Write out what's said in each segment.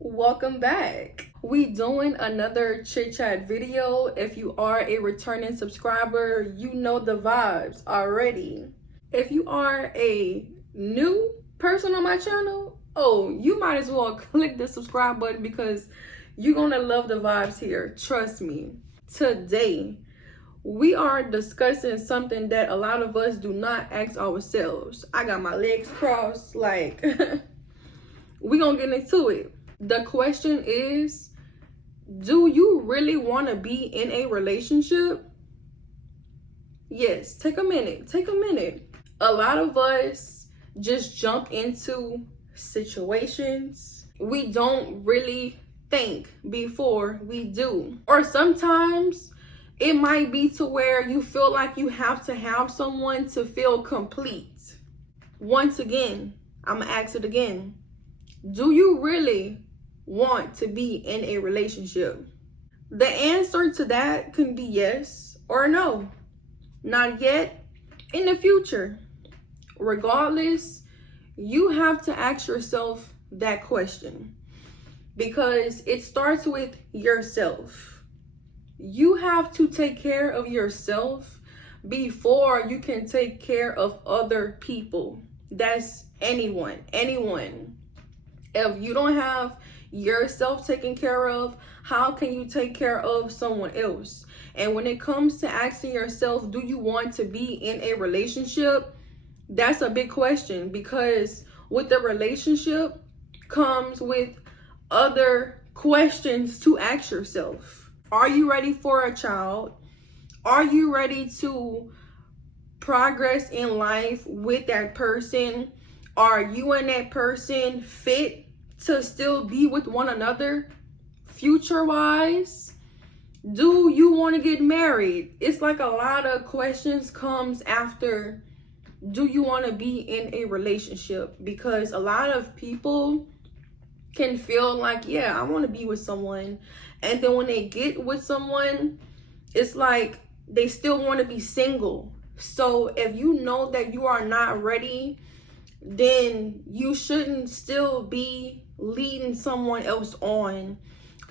Welcome back. We doing another chit chat video. If you are a returning subscriber, you know the vibes already. If you are a new person on my channel, you might as well click the subscribe button because you're gonna love the vibes here. Trust me. Today, we are discussing something that a lot of us do not ask ourselves. I got my legs crossed, like, we gonna get into it. The question is, do you really want to be in a relationship? Yes, take a minute. A lot of us just jump into situations. We don't really think before we do. Or sometimes it might be to where you feel like you have to have someone to feel complete. Once again, I'm gonna ask it again. Do you really want to be in a relationship? The answer to that can be yes or no. Not yet, in the future. Regardless, you have to ask yourself that question because it starts with yourself. You have to take care of yourself before you can take care of other people. That's anyone. If you don't have yourself taken care of, how can you take care of someone else? And when it comes to asking yourself, do you want to be in a relationship? That's a big question, because with the relationship comes with other questions to ask yourself. Are you ready for a child? Are you ready to progress in life with that person? Are you and that person fit to still be with one another future wise? Do you want to get married? It's like a lot of questions comes after do you want to be in a relationship, because a lot of people can feel like, yeah, I want to be with someone, and then when they get with someone, it's like they still want to be single. So if you know that you are not ready, then you shouldn't still be leading someone else on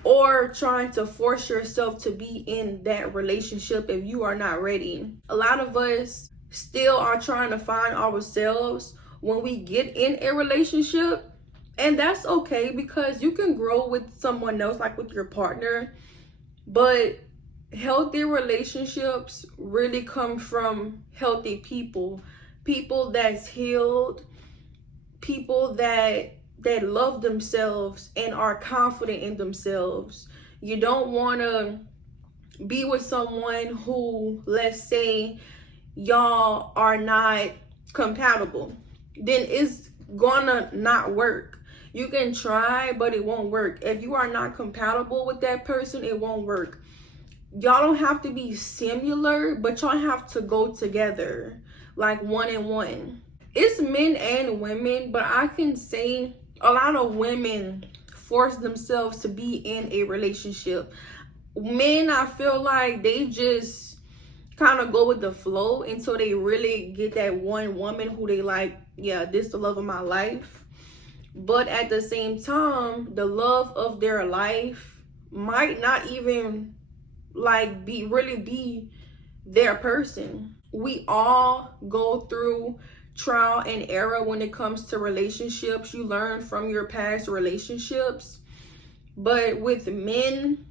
or trying to force yourself to be in that relationship if you are not ready. A lot of us still are trying to find ourselves when we get in a relationship, and that's okay because you can grow with someone else, like with your partner. But healthy relationships really come from healthy people that's healed, people that love themselves and are confident in themselves. You don't want to be with someone who, let's say, y'all are not compatible. Then it's gonna not work. You can try, but it won't work. If you are not compatible with that person, it won't work. Y'all don't have to be similar, but y'all have to go together, like one and one. It's men and women, but I can say a lot of women force themselves to be in a relationship. Men, I feel like they just kind of go with the flow until they really get that one woman who they like, yeah, this is the love of my life. But at the same time, the love of their life might not even like be their person. We all go through trial and error when it comes to relationships. You learn from your past relationships. But with men,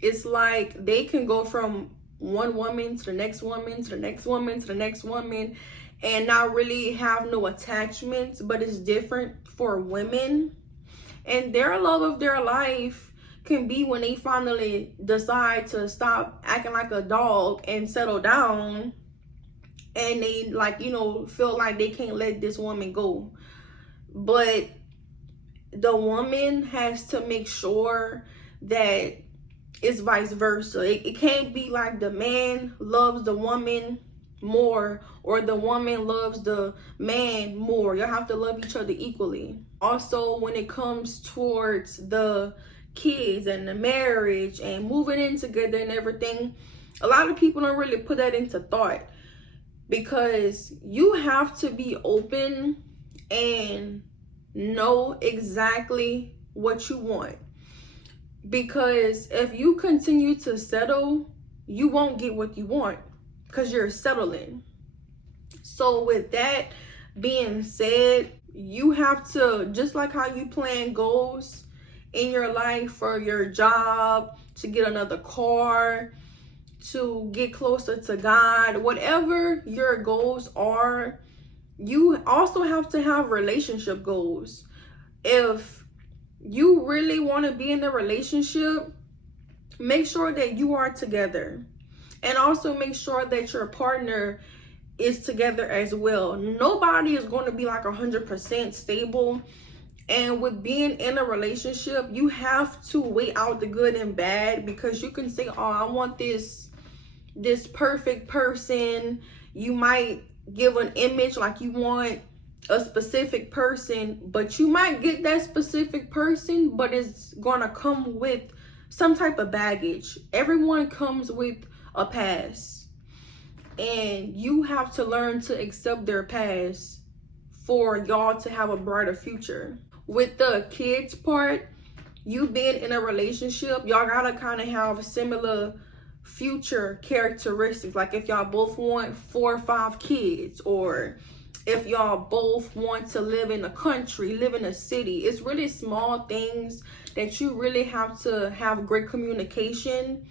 it's like they can go from one woman to the next woman to the next woman to the next woman and not really have no attachments. But it's different for women, and their love of their life can be when they finally decide to stop acting like a dog and settle down, and they, like, feel like they can't let this woman go. But the woman has to make sure that it's vice versa. It can't be like the man loves the woman more or the woman loves the man more. You have to love each other equally. Also, when it comes towards the kids and the marriage and moving in together and everything, a lot of people don't really put that into thought, because you have to be open and know exactly what you want. Because if you continue to settle, you won't get what you want because you're settling. So with that being said, you have to, just like how you plan goals in your life for your job, to get another car, to get closer to God, whatever your goals are, you also have to have relationship goals. If you really want to be in a relationship, make sure that you are together, and also make sure that your partner is together as well. Nobody is going to be like 100% stable, and with being in a relationship, you have to weigh out the good and bad, because you can say, oh, I want this perfect person. You might give an image like you want a specific person, but you might get that specific person, but it's gonna come with some type of baggage. Everyone comes with a past, and you have to learn to accept their past for y'all to have a brighter future. With the kids part, you being in a relationship, y'all gotta kind of have similar future characteristics. Like if y'all both want 4 or 5 kids, or if y'all both want to live in a country, live in a city. It's really small things that you really have to have great communication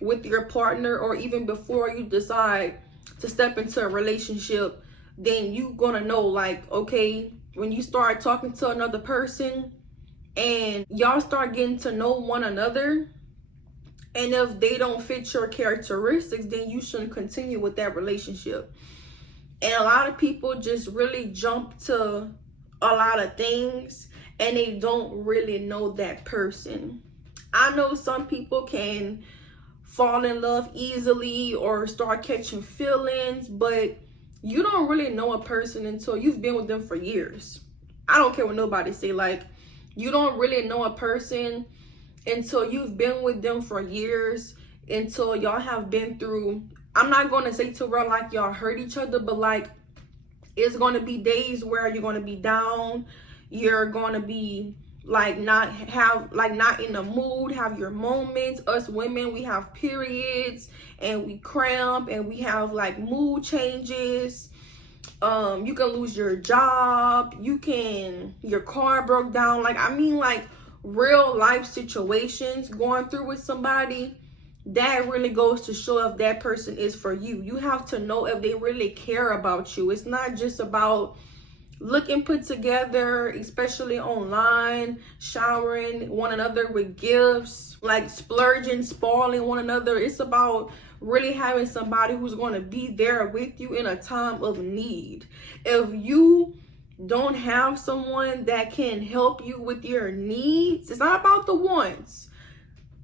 with your partner, or even before you decide to step into a relationship. Then you gonna know, like, okay, when you start talking to another person and y'all start getting to know one another, and if they don't fit your characteristics, then you shouldn't continue with that relationship. And a lot of people just really jump to a lot of things, and they don't really know that person. I know some people can fall in love easily or start catching feelings, but you don't really know a person until you've been with them for years. I don't care what nobody say. Like, you don't really know a person until you've been with them for years, until y'all have been through, I'm not going to say to where like y'all hurt each other, but like it's going to be days where you're going to be down, you're going to be like not in the mood, have your moments. Us women, we have periods and we cramp and we have like mood changes. You can lose your job, your car broke down. Like, I mean, like real life situations going through with somebody. That really goes to show if that person is for you. You have to know if they really care about you. It's not just about looking put together, especially online, showering one another with gifts, like splurging, spoiling one another. It's about really having somebody who's going to be there with you in a time of need. If you don't have someone that can help you with your needs, it's not about the wants,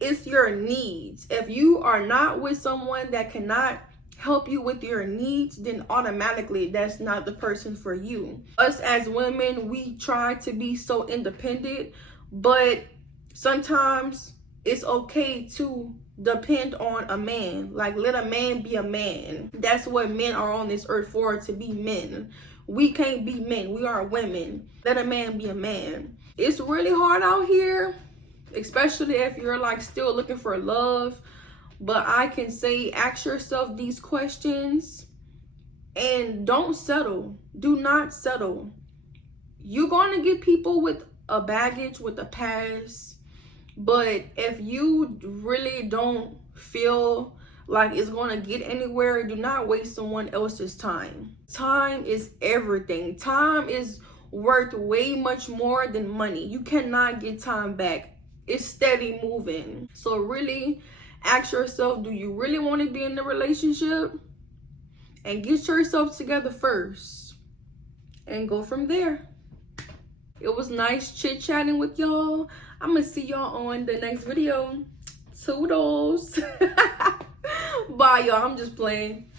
it's your needs. If you are not with someone that cannot help you with your needs, then automatically that's not the person for you. Us as women, we try to be so independent, but sometimes it's okay to depend on a man. Like, let a man be a man. That's what men are on this earth for, to be men. We can't be men, we are women. Let a man be a man. It's really hard out here, especially if you're like still looking for love. But I can say, ask yourself these questions and don't settle. Do not settle. You're going to get people with a baggage, with a past. But if you really don't feel like it's going to get anywhere, do not waste someone else's time. Time is everything. Time is worth way much more than money. You cannot get time back. It's steady moving. So really ask yourself, do you really want to be in a relationship? And get yourself together first and go from there. It was nice chit-chatting with y'all. I'm gonna see y'all on the next video. Toodles. Bye, y'all. I'm just playing.